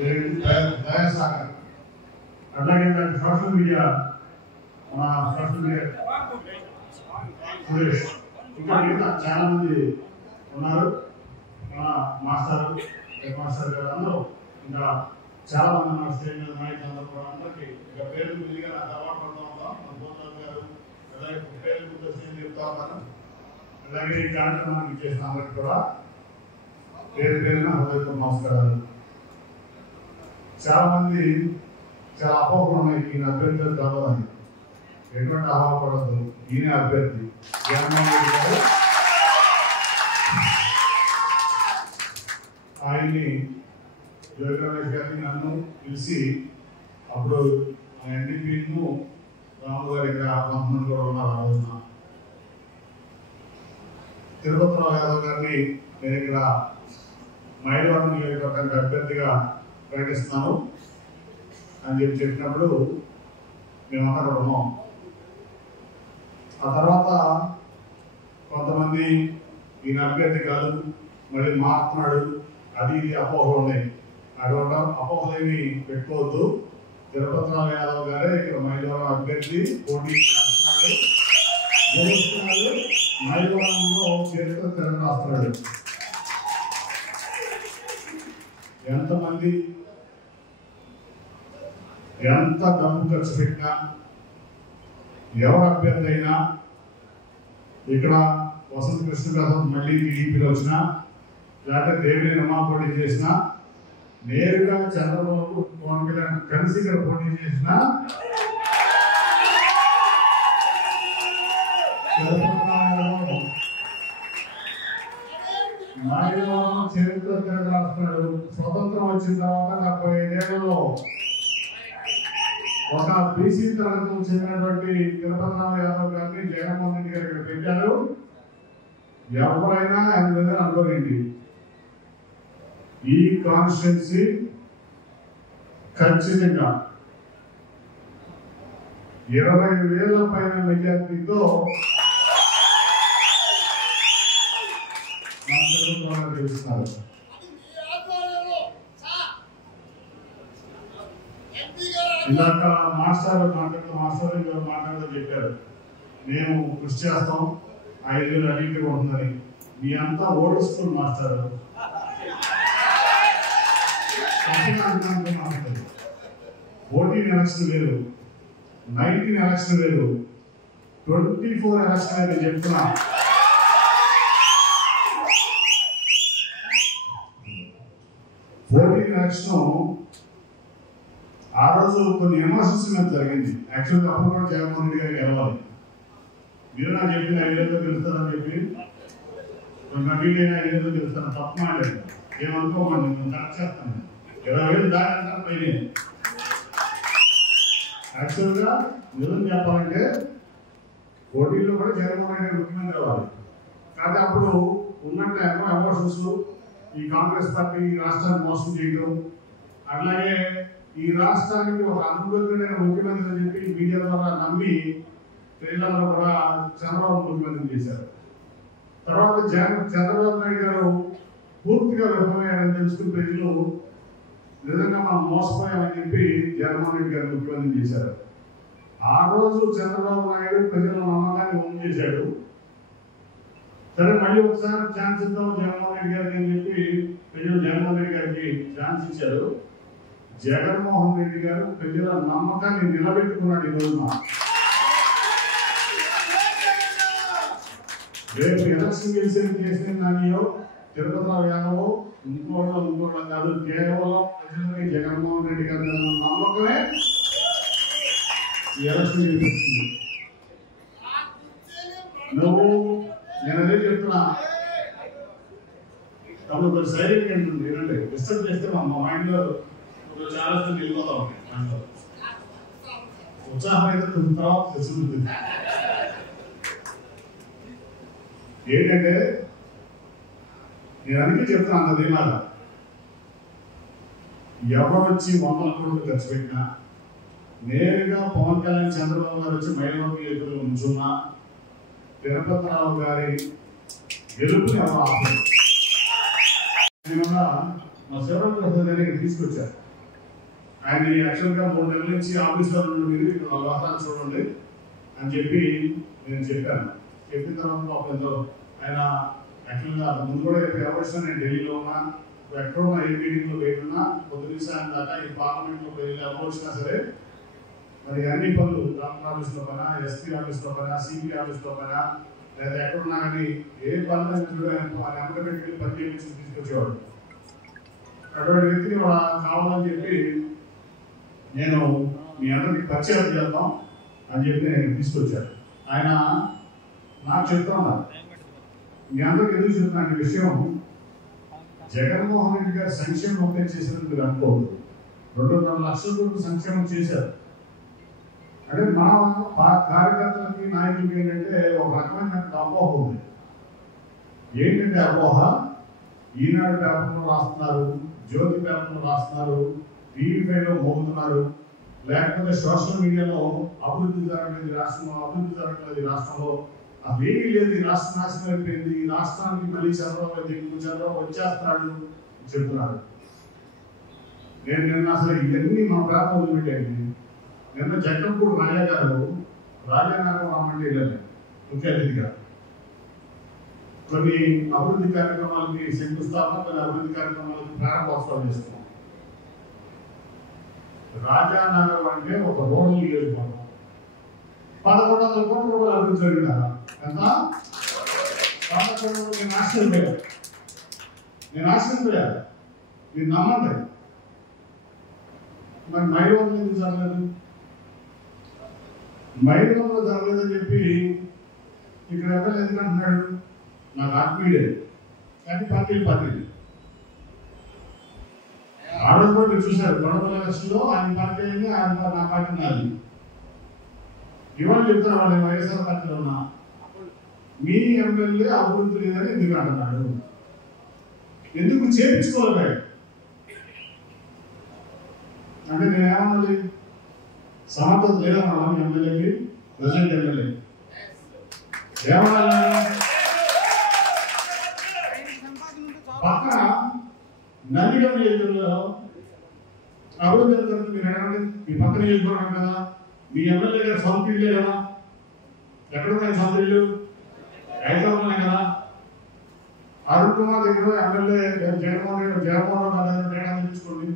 దయాసాగర్, అట్లాగే social media Suresh, ఇంకా మిగతా చాలా మంది ఉన్నారు. మన మాస్టర్ హెడ్ మాస్టర్ గారు అందరూ ఇంకా చాలా మంది ఉన్నారు. స్టేజ్ మీద నాయకులందరూ కూడా అందరికీ ఇక పేరు మీదుగా నాకు అలవాటు పడుతూ ఉంటాం. మన గోపాల్ గారు అలాగే పేరు గుర్తొచ్చి చెప్తా ఉన్నాను. అలాగే ఈ కార్యక్రమానికి చేసిన అందరికి కూడా పేరు పేరున హృదయపూర్వక నమస్కారాలు. చాలా మంది చాలా అపోహలు ఉన్నాయి. ఈయన అభ్యర్థులు కావాలని ఎటువంటి అపోహపడద్దు. ఈయన అభ్యర్థి జగన్మోహన్ రెడ్డి గారు. ఆయన్ని యోగి రమేష్ గారిని నన్ను పిలిచి అప్పుడు ఎన్డీపీను రాము గారి ఇక్కడ కొంతమంది కూడా ఉన్నారు. ఆ రోజున తిరుపతిరావు యాదవ్ గారిని నేను ఇక్కడ మైలవరం నియోజకవర్గానికి అభ్యర్థిగా ప్రకటిస్తున్నాను అని చెప్పినప్పుడు మేమంతా ఉన్నాం. ఆ తర్వాత కొంతమంది ఈయన అభ్యర్థి కాదు, మళ్ళీ మారుతున్నాడు, అది ఇది అపోహలు ఉన్నాయి. అటువంటి అపోహలేమి పెట్టుకోవద్దు. తిరుపతిరావు యాదవ్ గారే ఇక్కడ మైలవరం అభ్యర్థి పోటీ చేస్తున్నాడు. మైలవరంలో చరిత్ర తిరగరాస్తున్నాడు. ఎంతమంది ఎంత డబ్బు ఖర్చు పెట్టినా, ఎవరు అభ్యర్థి అయినా, ఇక్కడ వసంత కృష్ణ ప్రసాద్ మళ్ళీ టీడీపీలో వచ్చినా, లేకపోతే దేవినేని ఉమా పోటీ చేసినా, నేరుగా చంద్రబాబు పవన్ కళ్యాణ్ కలిసి ఇక్కడ పోటీ చేసినా చరిత్ర తిరగరాస్తున్నాడు. స్వతంత్రం వచ్చిన తర్వాత 75 ఏళ్లలో ఒక బీసీ తరగతికి చెందినటువంటి తిరుపతిరావు యాదవ్ గారిని జగన్మోహన్ రెడ్డి గారు ఇక్కడ పెట్టారు. ఎవరైనా ఆయన మీద అనుకోండి. ఈ కాన్స్టిట్యున్సీ ఖచ్చితంగా 20,000 పైన మెజార్టీతో తెలుస్తున్నారు. ఇలాంటి మాస్టర్ మాట్లాడుతూ చెప్పారు, మేము కృషి చేస్తాం, 5 వేలు అడిగి ఉంటుందని. మీ అంతా ఓల్డ్ స్కూల్ మాస్టర్. ఓటీన్ ఎలక్షన్ వేరు, 19 ఎలక్షన్ వేరు, 24 ఎలక్షన్ వేరు చెప్తున్నా. ఓటీన్ ఎలక్షన్ ఆ రోజు కొన్ని ఎమోషన్స్ మీద జరిగింది. యాక్చువల్గా అప్పుడు కూడా జగన్మోహన్ రెడ్డి గారికి గెలవాలి. మీరు నాకు చెప్పింది 5 వేలతో గెలుస్తారని చెప్పి, కొంచెం అటు అయినా 5 వేలతో గెలుస్తాను తప్ప మాట్లాడు. ఏమనుకోమండి, నేను కరెక్ట్ చేస్తాను. 20,000 దాని పైన. యాక్చువల్గా నిజం చెప్పాలంటే పోటీల్లో కూడా జగన్మోహన్ రెడ్డి ముఖ్యమంత్రి అవ్వాలి. కానీ అప్పుడు ఉన్నట్టు ఎమోషన్స్, ఈ కాంగ్రెస్ పార్టీ ఈ రాష్ట్రాన్ని మోసం చేయడం, అట్లాగే ఈ రాష్ట్రానికి ఒక అనుకూలమైన ముఖ్యమంత్రి అని చెప్పి మీడియా ద్వారా నమ్మి ప్రజలందరూ కూడా చంద్రబాబు ముఖ్యమంత్రి చేశారు. తర్వాత చంద్రబాబు నాయుడు గారు పూర్తిగా విఫలమయ్యారని తెలుసుకుని ప్రజలు నిజంగా మనం మోసపోయామని చెప్పి జగన్మోహన్ రెడ్డి గారు ముఖ్యమంత్రి చేశారు. ఆ రోజు చంద్రబాబు నాయుడు ప్రజల నమ్మకాన్ని వమ్ము చేశాడు. సరే మళ్ళీ ఒకసారి ఛాన్స్ ఇద్దాం జగన్మోహన్ రెడ్డి గారికి అని చెప్పి ప్రజలు జగన్మోహన్ రెడ్డి గారికి ఛాన్స్ ఇచ్చారు. జగన్మోహన్ రెడ్డి గారు ప్రజల నమ్మకాన్ని నిలబెట్టుకున్నాడు. ఈ రోజున రేపు ఎలక్షన్ చేసిన దానియో తిరుపతిరావు యాదవ్ ఇంకోళ్ళ కాదు, కేవలం ప్రజలకి జగన్మోహన్ రెడ్డి గారి నమ్మకమే ఈ ఎలక్షన్ గెలిపిస్తుంది. నువ్వు నేను అదే చెప్తున్నా, తమకు సైలెంట్ ఉంటుంది. ఏంటంటే డిస్టర్బ్ చేస్తే మా మైండ్ లో చాలా వెళ్ళిపోతా ఉంటాయి. ఉత్సాహం అయితే తర్వాత తెలుసుకుంటుంది. ఏంటంటే నేను అందుకే చెప్తున్నా, అంత ధీమాగా ఎవరు వచ్చి 100 కోట్లు ఖర్చు పెట్టినా, నేరుగా పవన్ కళ్యాణ్ చంద్రబాబు గారు వచ్చి మైలవరం ఎదురు ఉంచున్నా, తిరుపతిరావు గారి గెలుపుని ఎవరు ఆపలేదు. మా శివరాం ప్రసాద్ గారిని తీసుకొచ్చారు. ఆయన యాక్చువల్గా 3 నెలల నుంచి ఆఫీస్లో మీరు వ్యవహారాలు చూడండి అని చెప్పి నేను చెప్పాను. చెప్పిన తర్వాత పాపంతో ఆయన యాక్చువల్గా ముందు కూడా ఎవరిస్తున్నా నేను ఢిల్లీలో ఉన్నా, ఎక్కడో ఏ మీటింగ్లో పోయినా పొద్దున్న సాయం దాకా ఈ పార్లమెంట్లో వెళ్ళి అవ్వచ్చినా సరే మరి అన్ని పనులు కలెక్టర్ ఆఫీస్లో పైన, ఎస్పీ ఆఫీస్లో పైన, సిపి ఆఫీస్లో పైన లేదా ఎక్కడున్నా కానీ ఏ పనులు చూడాలని పెట్టి పని చేయించి తీసుకొచ్చేవాడు. అటువంటి వ్యక్తిని కావాలని చెప్పి నేను మీ అందరికి పరిచయం చేద్దాం అని చెప్పి నేను తీసుకొచ్చాను. ఆయన నాకు చెప్తా ఉన్నారు, మీ అందరికి ఎందుకు చెప్తున్నా విషయం, జగన్మోహన్ రెడ్డి గారు సంక్షేమం ఒకే చేసినట్టు మీరు అనుకోవద్దు. 2.5 లక్షల రూపాయలు సంక్షేమం చేశారు. అంటే మా కార్యకర్తలకి నాయకులకి ఏంటంటే ఒక రకమైన అపోహ ఉంది. ఏంటంటే అపోహ, ఈనాడు పేపర్లో రాస్తున్నారు, జ్యోతి పేపర్లో రాస్తున్నారు, టీవీలో మోగుతున్నారు, లేకపోతే సోషల్ మీడియాలో అభివృద్ధి జరగలేదు రాష్ట్రంలో, అభివృద్ధి జరగలేదు రాష్ట్రంలో, అవేమీ లేదు, ఈ రాష్ట్రం నాశనం అయిపోయింది, ఈ రాష్ట్రానికి మళ్ళీ చంద్రబాబు వచ్చేస్తున్నాడు చెప్తున్నారు. నేను నిన్న అసలు ఇవన్నీ మా ప్రాంతం వదిలిపెట్టాను. నిన్న జగ్గంపూడి రాజా గారు రాజానగరం రామంటే ముఖ్య అతిథిగా కొన్ని అభివృద్ధి కార్యక్రమాలకి శంకుస్థాపన, కొన్ని అభివృద్ధి కార్యక్రమాలకి ప్రారంభోత్సవాలు చేస్తున్నాం. రాజానగరం అంటే ఒక రోడ్డు నియోజకవర్గం, 1100 కోట్ల రూపాయలు అభివృద్ధి జరిగిందా? ఎంత? 1100. నేను ఆశ్చర్యపోయాను. మీరు నమ్మండి. మరి మైలవరంలో ఎందుకు జరగలేదు? మైలవరంలో జరగలేదని చెప్పి ఇక్కడ ఎమ్మెల్యే ఎందుకు అంటున్నాడు? నాకు ఆత్మీయుడే కానీ పార్టీలు ఆ రోజు కూడా మీరు చూశారు, 200 లక్షల్లో ఆయన పార్టీ అయింది, ఆయన నా పార్టీ నాది. ఇవాళ చెప్తారు వాళ్ళు వైఎస్ఆర్ పార్టీలో ఉన్నా, మీ ఎమ్మెల్యే అభివృద్ధి లేదని ఎందుకు అంటున్నాడు? ఎందుకు చేయించుకోవాలి అంటే నేనేమన్నది, సమర్థత లేదన్నా మీ ఎమ్మెల్యేకి, ప్రెసిడెంట్ ఎమ్మెల్యే ఏమన్నా పక్కన నందిగం నియోజకవర్గంలో అభివృద్ధి జరుగుతుంది. మీరు అడగండి, మీ పక్కన నియోజకవర్గం కదా, మీ ఎమ్మెల్యే గారు సొంత ఇల్లే కదా, ఎక్కడున్నాయి సొంత ఇల్లు? హైదరాబాద్ కదా. అరుణ్ కుమార్ దగ్గర ఎమ్మెల్యే జగన్మోహన్ రావు తేడా తెచ్చుకోండి,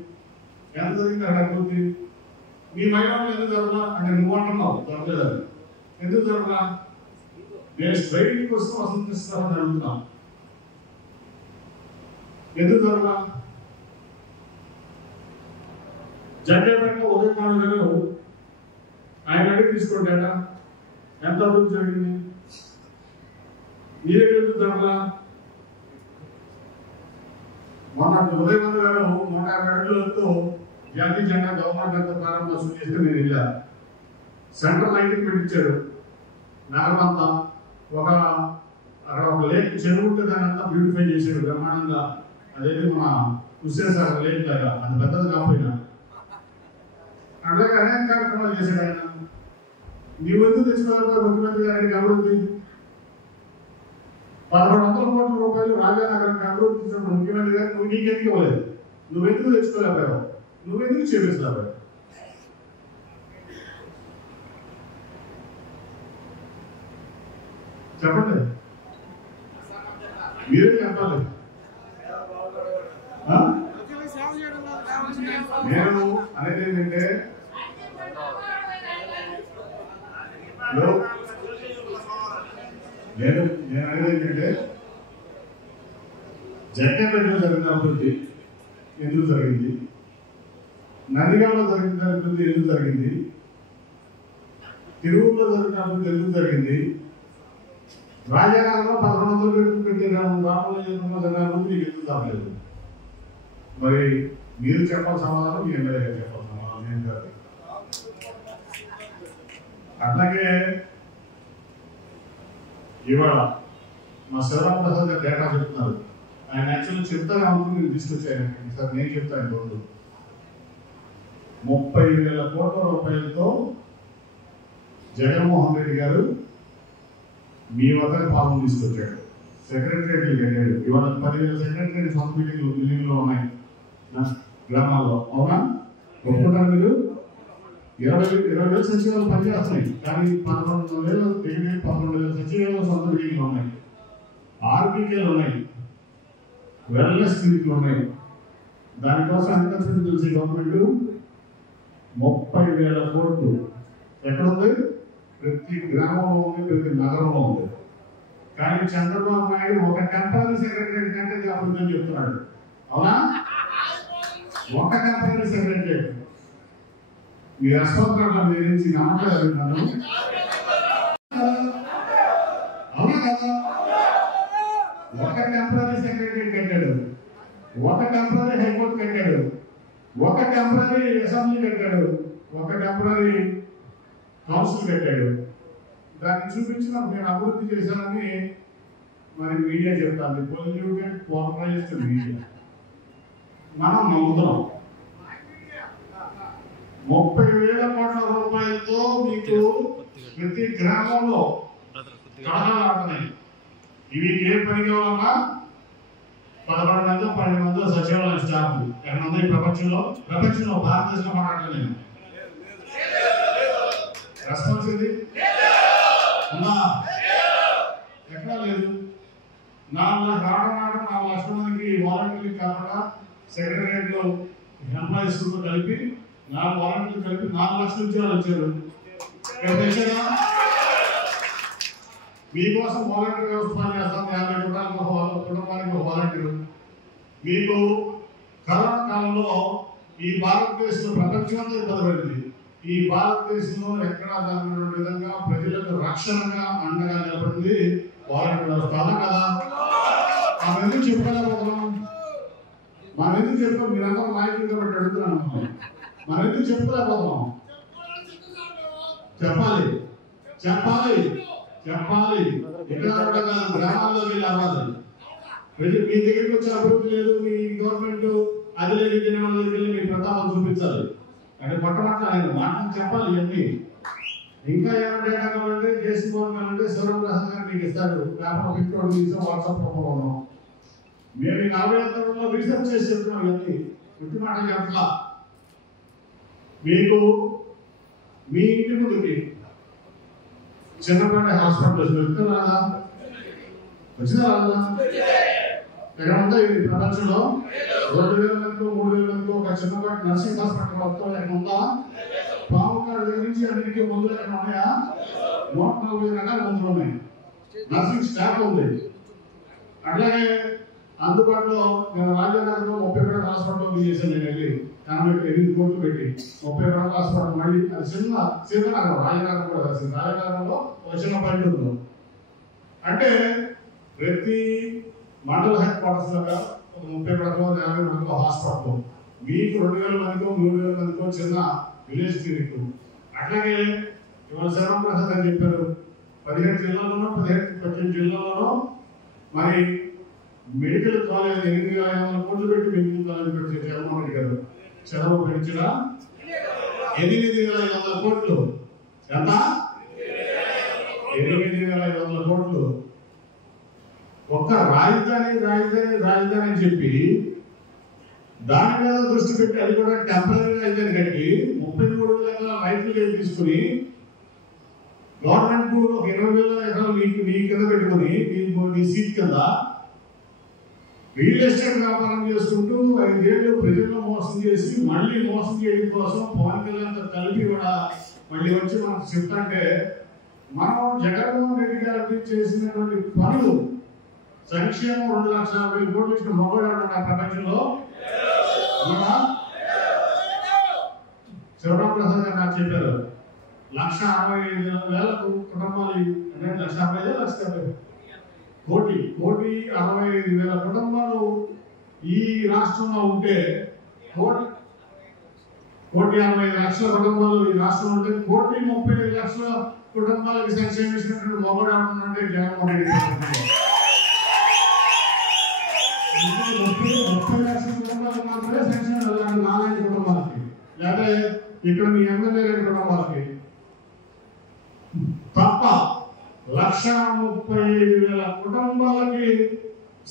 ఎంత జరిగింది అక్కడ అభివృద్ధి? మీ మహిళలు ఎందుకు జరగలా అంటే నువ్వు అంటున్నావు జరగలేదు, ఎందుకు జరగలా? నేను స్ట్రైట్ కోసం అసంతృష్టిస్తామని అడుగుతున్నాను, ఎందుకు జరగలా? జగ్గేపేటలో ఉదయకుమార్ గారు ఆయన అడిగి తీసుకుంటాడా ఎంత అభివృద్ధి జరిగింది? మీ దగ్గర ఎందుకు జరగలా? మొన్న ఉదయకుమార్ గారు 150 అడుగులతో జాతీయ జెండా గవర్నమెంట్ అంతా ప్రారంభోత్సవం చేస్తే నేను వెళ్ళా. సెంట్రల్ లైటింగ్ పెట్టించాడు నగరం అంతా. అక్కడ ఒక లేక్ చెరువు ఉంటే దాన్ని అంతా బ్యూటిఫై చేశాడు బ్రహ్మాండంగా. అదేది మన హుస్సేన్ లేక్ లాగా, అది పెద్దది కాకపోయినా అట్లాగే అనేక కార్యక్రమాలు చేశాడు ఆయన. నీవు ఎందుకు తెచ్చుకోవాలి ముఖ్యమంత్రి గారికి అభివృద్ధి? 1100 కోట్ల రూపాయలు రాజానగరానికి అభివృద్ధి ఇచ్చినప్పుడు ముఖ్యమంత్రి గారు నువ్వు నీకెందుకు ఇవ్వలేదు? నువ్వెందుకు తెచ్చుకోలేకపోయావు? నువ్వెందుకు చేపిస్తావు? చెప్పండి, మీరే చెప్పాలి. నేను అనేది ఏంటంటే నేను అనేది ఏంటంటే జగ్గంపేటలో జరిగిన అభివృద్ధి ఎందుకు జరిగింది? నందిగామలో జరిగిన అభివృద్ధి ఎందుకు జరిగింది? తిరువురులో జరిగిన అభివృద్ధి ఎందుకు జరిగింది? రాజానగరంలో 1100 పెట్టే రామలో జరిగిన అభివృద్ధి నీకు ఎందుకు జరగలేదు? మరి మీరు చెప్పాలి సమాధానం, మీ ఎమ్మెల్యే గారు చెప్పాలి సమాధానం, నేను కాదు. అట్లాగే ఇవాళ మా శివరామప్రసాద్ గారు డేటా చెప్తున్నారు. ఆయన యాక్చువల్గా చెప్తాను అనుకుని నేను తీసుకొచ్చాను. సార్ నేను చెప్తాను, రోజు 30,000 కోట్ల రూపాయలతో జగన్మోహన్ రెడ్డి గారు మీ వద్ద పాలన తీసుకొచ్చాడు. సెక్రటరియట్లు కట్టాడు. ఇవాళ 10,000 సెక్రటరీ సొంత బిల్డింగ్లో ఉన్నాయి గ్రామాల్లో, అవునా? ఒప్పుకుంటారు మీరు? 20,000 సచివాలయాలు పనిచేస్తున్నాయి, కానీ 11,000 దగ్గర 11,000 సచివాలయాలు సొంత బిల్డింగ్లు ఉన్నాయి, ఆర్బీకేలు ఉన్నాయి, వెల్నెస్ క్లినిక్లు ఉన్నాయి. దానికోసం ఎంత ఖర్చు తెలిసి గవర్నమెంట్ 30,000 కోట్లు ఎక్కడుంది? ప్రతి గ్రామంలో ఉంది, ప్రతి నగరంలో ఉంది. కానీ చంద్రబాబు నాయుడు ఒక టెంపరీ సెక్రటరీ కంటే అభివృద్ధి చెప్తున్నాడు. అవునా? ఒక టెంపరీ సెక్రటరీ మీ అస్పత్రాల గురించి నమ్మకం నన్ను అవునా కదా? ఒక టెంపరీ సెక్రటరీ కట్టాడు, ఒక టెంపరీ హైకోర్టు కట్టాడు, ఒక టెంపరీ అసెంబ్లీ కట్టాడు, ఒక టెంపరీ కౌన్సిల్ కట్టాడు. దాన్ని చూపించిన నేను అభివృద్ధి చేశానని మరి మీడియా చెప్తాను. Polluted polarized media. మనం నమ్ముతున్నాం. 30,000 కోట్ల రూపాయలతో మీకు ప్రతి గ్రామంలో కళలు ఆడుతున్నాయి. ఇవి ఏ పని కావాలన్నా 11 మంది 12 మంది సచివాలయ స్టాఫ్ ఎక్కడ ఉంది ప్రపంచంలో భారతదేశంలో మాట్లాడలేదు. నేను రెస్పాన్స్ ఇది ఉందా? ఎక్కడా లేదు. 4 లక్షల మందికి వాలంటీర్లు కాకుండా సెక్రటరియట్లో ఎంప్లాయీస్ కలిపి 4 వాలంటీర్లు కలిపి 4 లక్షల ఉద్యోగాలు వచ్చారు. మీకోసం వాలంటీర్ వ్యవస్థ పనిచేస్తాం. 50 కుటుంబానికి ఒక వాలంటీరు. మీకు కరోనా కాలంలో ఈ భారతదేశంలో ప్రపంచమంతా ఇబ్బంది పడింది. ఈ భారతదేశంలో ఎక్కడా జరగని విధంగా ప్రజలకు రక్షణగా అండగా నిలబడింది వాలంటీర్ వ్యవస్థ. కదా మనం ఎందుకు చెప్పుకోలేకపోతున్నాం? మనం ఎందుకు చెప్పుకో? మీరందరూ నాయకులు కాబట్టి అడుగుతున్నాను. మనం ఎందుకు చెప్పుకోలేకపోతున్నాం? చెప్పాలి చెప్పాలి చెప్పాలి. ఎక్కడ గ్రామాల్లో వెళ్ళి అవ్వాలి. ప్రజలు మీ దగ్గరికి వచ్చే అభివృద్ధి లేదు, మీ గవర్నమెంట్ అది లేదు, జనాల దగ్గరికి వెళ్ళి మీ ప్రతాపం చూపించాలి. అంటే మొట్టమొదటి మాటలు చెప్పాలి. ఇవన్నీ ఇంకా ఏమైనా డేటా కావాలంటే జేసీ భవన్ అంటే శివరామప్రసాద్ గారు మీకు ఇస్తారు. పేపర్ పిక్చర్ తీసాం, వాట్సాప్ ఉన్నాం. మేము ఈ 40 రీసెర్చ్ చేసి చెప్తున్నాం. ఇవన్నీ పుట్టి మాటలు చెప్పలా. మీకు మీ ఇంటి ముందుకి చిన్నపాటి హాస్పిటల్ వచ్చిందా రాదా? వచ్చిందా రాదా? ఎక్కడ ఉందా ఇది ప్రపంచంలో? 2,000 మందికో 3,000 మందికో ఒక చిన్నపాటి నర్సింగ్ హాస్పిటల్ మొత్తం ఎక్కడ ఉందా? పావుకాడు దగ్గర నుంచి అన్నింటికి మందులు ఎక్కడ ఉన్నాయా? 140 రకాల మందులు ఉన్నాయి. నర్సింగ్ స్టాఫ్ ఉంది. అట్లాగే అందుబాటులో నేను రాజానగర్లో 30 బెడ్ హాస్పిటల్ చేశాను. నేను వెళ్ళి 8 కోట్లు పెట్టి 30 బెడ్ హాస్పిటల్. మళ్ళీ అది సీతానగరం రాజనగరం కూడా రాజనగరంలో ఒక చిన్న పని ఉంది. అంటే ప్రతి మండల హెడ్ క్వార్టర్స్ లాగా ఒక 30 బెడ్లో 50 బెడ్లో హాస్పిటల్. మీకు 2,000 మందికో 3,000 మందికో చిన్న విలేజ్ క్లినిక్. అట్లాగే ఇవాళ శివరామప్రసాద్ అని చెప్పారు 17 జిల్లాల్లోనో 18 జిల్లాల్లోనో మరి మెడికల్ కాలేజ్ 8,500 కోట్లు పెట్టి మెడికల్ కాలేజ్ పెట్టి జగన్మోహన్ రెడ్డి గారు చంద్రబాబు పెంచిన 8,500 కోట్లు. ఎంత? 8,500 కోట్లు. ఒక్క రాజధాని రాజధాని రాజధాని అని చెప్పి దాని మీద దృష్టి పెట్టి అది కూడా టెంపరీ రాజధాని కట్టి 33,000 ఎకరాల రైతులు తీసుకుని గవర్నమెంట్ భూములు ఒక 20,000 ఎకరాలు నీ కింద పెట్టుకుని నీ సీట్ కింద రియల్ ఎస్టేట్ వ్యాపారం చేసుకుంటూ 5 ఏళ్ళు ప్రజలను మోసం చేసి మళ్ళీ మోసం చేయడం కోసం పవన్ కళ్యాణ్తో కలిపి కూడా మళ్ళీ వచ్చి మనకు చెప్తాంటే మనం జగన్మోహన్ రెడ్డి గారికి చేసినటువంటి పనులు సంక్షేమం 2,50,000 కోట్లు ఇచ్చిన మొగోడు ప్రపంచంలో శివరామప్రసాద్ గారు నాకు చెప్పారు 1,65,000 కుటుంబాలు అంటే 1,50,000 కోటి 65,000 కుటుంబాలు ఈ రాష్ట్రంలో ఉంటే 1,65,00,000 కుటుంబాలు ఈ రాష్ట్రంలో ఉంటే 1,35,00,000 కుటుంబాలకు సంక్షేమం ఇచ్చినటువంటి మొగోడు అంటే జగన్మోహన్ రెడ్డి. 30 లక్షల కుటుంబాలకు మాత్రమే సంక్షేమం వెళ్ళాలి. 4 కుటుంబాలకి లేదా ఇక్కడ మీ ఎమ్మెల్యే కుటుంబాలకి తప్ప 1,35,000 కుటుంబాలకి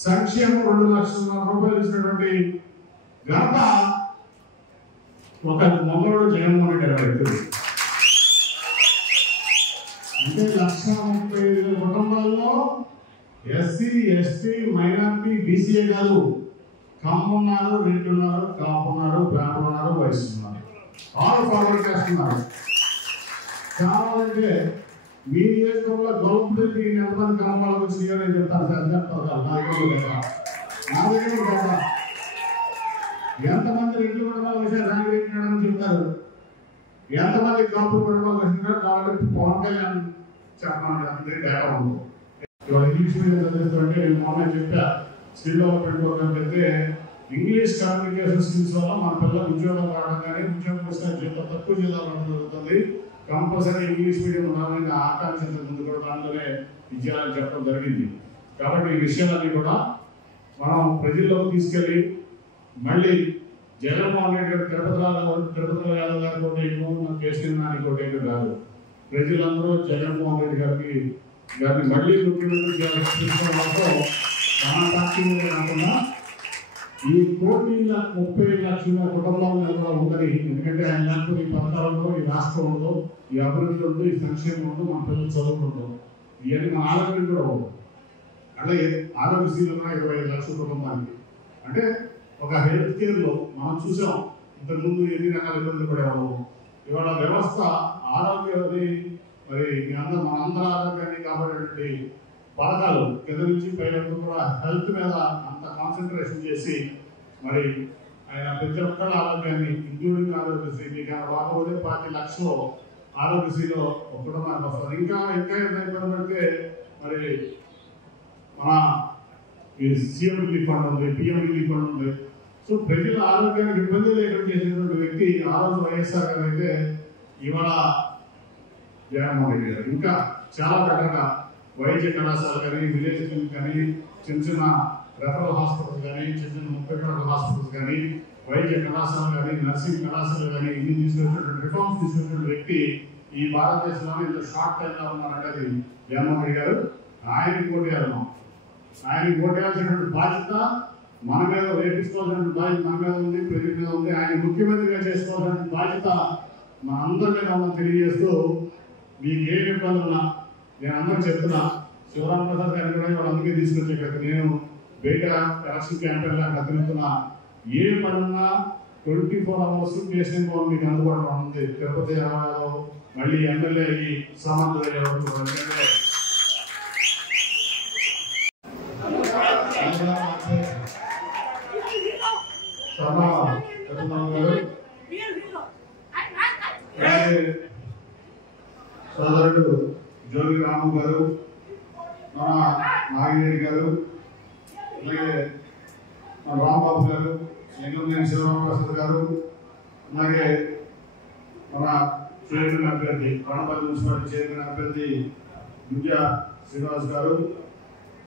సంక్షేమం 2,00,000 రూపాయలు ఇచ్చినటువంటి ఘనత ఒక మగవాడు జగన్మోహన్ రెడ్డి గారు వ్యక్తులు అంటే 1,35,000 కుటుంబాల్లో ఎస్సీ ఎస్టీ మైనారిటీ బీసీఏ కాదు, కమ్మున్నారు, రెడ్డున్నారు, కాపున్నారు, బ్రాహ్మణున్నారు, వయసున్నారు, ఆల్ ఫార్వర్డ్ చేస్తున్నారు. కావాలంటే మీ నియోజకవర్గంలో గౌరవకి ఎంతమంది గ్రామాలకు వచ్చినాయో నేను చెప్తాను సార్. నా దగ్గర కదా ఎంతమంది రెడ్డి కుటుంబాలు వచ్చారు రాని పెట్టినాడని చెప్తారు, ఎంతమంది కాపు కుటుంబాలు వచ్చినా కాబట్టి పవన్ కళ్యాణ్ చెప్పడానికి అందరికీ డేటా ఉంది. ఇవాళ ఇంగ్లీష్ మీడియం చదివిస్తుంటే నేను మొన్న చెప్పా, స్కిల్ డెవలప్మెంట్ ప్రోగ్రామ్ అయితే ఇంగ్లీష్ కమ్యూనికేషన్ స్కిల్స్ వల్ల మన పిల్లలు ఉద్యోగం రావడం కానీ ఉద్యోగం వస్తే జీతం తక్కువ జీతం రావడం జరుగుతుంది. కంపల్సరీ ఇంగ్లీష్ మీడియం రావాలని ఆకాంక్షించే ముందు కూడా దానిలోనే విద్యాలయం చెప్పడం జరిగింది. కాబట్టి ఈ విషయాలన్నీ కూడా మనం ప్రజల్లోకి తీసుకెళ్ళి మళ్ళీ జగన్మోహన్ రెడ్డి గారు తిరుపతిలో యాదవ్ గారి కోటేయడం కేసీఆర్ నాని కోటేయడం కాదు, ప్రజలందరూ జగన్మోహన్ రెడ్డి గారిని మళ్ళీ ముఖ్యమంత్రి చేయాల్సిన మన పార్టీ కాకుండా ఈ 1,30,00,000 కుటుంబాలు ఉందని. ఎందుకంటే ఆయన లేకపోతే ఈ పథకాలలో, ఈ రాష్ట్రంలో, ఈ అభివృద్ధి ఉంది, ఈ సంక్షేమం ఉంది, మన పిల్లలు చదువుకుంటాం, ఇవన్నీ మన ఆరోగ్యం కూడా ఉంది. అలాగే ఆరోగ్యశ్రీలో కూడా 25 లక్షల కుటుంబానికి అంటే ఒక హెల్త్ కేర్లో మనం చూసాం ఇంతకుముందు ఎన్ని రకాల ఇబ్బందులు పడేవాళ్ళు. ఇవాళ వ్యవస్థ ఆరోగ్యాన్ని మరి మనందరి ఆరోగ్యాన్ని కాపాడేటువంటి పథకాలు కింద నుంచి పైన కూడా హెల్త్ మీద అంత కాన్సన్ట్రేషన్ చేసి మరి ఆయన ప్రతి ఒక్కరి ఆరోగ్యాన్ని ఇంక్లూడింగ్ ఆరోగ్యశ్రీ మీకు రాకపోతే 10 లక్షలు ఆరోగ్యశ్రీలో ఒక కుటుంబానికి వస్తుంది. ఇంకా ఇబ్బంది పడితే మరి మన సీఎం రిలీఫ్ ఫండ్ ఉంది, పిఎం రిలీఫ్ ఫండ్ ఉంది. సో ప్రజల ఆరోగ్యానికి ఇబ్బంది లేకుండా చేసినటువంటి వ్యక్తి ఆ రోజు వైఎస్ఆర్ గారు అయితే ఇవాళ జగన్మోహన్ రెడ్డి గారు. ఇంకా చాలా రకాల వైద్య కళాశాల కానీ, విలేజ్ క్లినిక్ కానీ, చిన్న రెఫరల్ హాస్పిటల్స్ కానీ, చిన్న ముప్పై హాస్పిటల్స్ కానీ, వైద్య కళాశాల కానీ, నర్సింగ్ కళాశాలలు కానీ ఇన్ని తీసుకొచ్చినటువంటి రిఫార్మ్స్ తీసుకొచ్చినటువంటి వ్యక్తి ఈ భారతదేశంలో ఇంత షార్ట్ టైంలో ఉన్నారంటే అది జగన్మోహన్ రెడ్డి గారు. ఆయనకి ఓటేయాలన్నాం, ఆయనకి ఓటేయాల్సినటువంటి బాధ్యత మన మీద, రేపించుకోవాల్సినటువంటి బాధ్యత మన మీద ఉంది, ప్రజల మీద ఉంది. ఆయన ముఖ్యమంత్రిగా చేసుకోవాల్సిన బాధ్యత మన అందరి మీద ఉందని తెలియజేస్తూ మీకు ఏ ఇబ్బంది ఉన్నా నేను అందరూ చెప్తున్నా. శివరాం ప్రసాద్ గారిని కూడా ఇవాళ అందుకే తీసుకొచ్చి ఇక్కడ నేను బయట ఎలక్షన్ క్యాంపెయిన్ లాగా తిరుగుతున్నా. ఏ పనున్నా 24 hours కేసీఆర్ భవన్ మీకు అందుబాటులో ఉంది. తిరుపతి రామారావు మళ్ళీ ఎమ్మెల్యే అయ్యి సామంతులు సోదరుడు జోగి రాము గారు, మన నాగిరెడ్డి గారు, అలాగే మన రాంబాబు గారు, లింగంనేని శివరామప్రసాద్ గారు, అలాగే మన చైర్మన్ అభ్యర్థి, కొనపల్లి మున్సిపాలిటీ చైర్మన్ అభ్యర్థి గుంజా శ్రీనివాస్ గారు,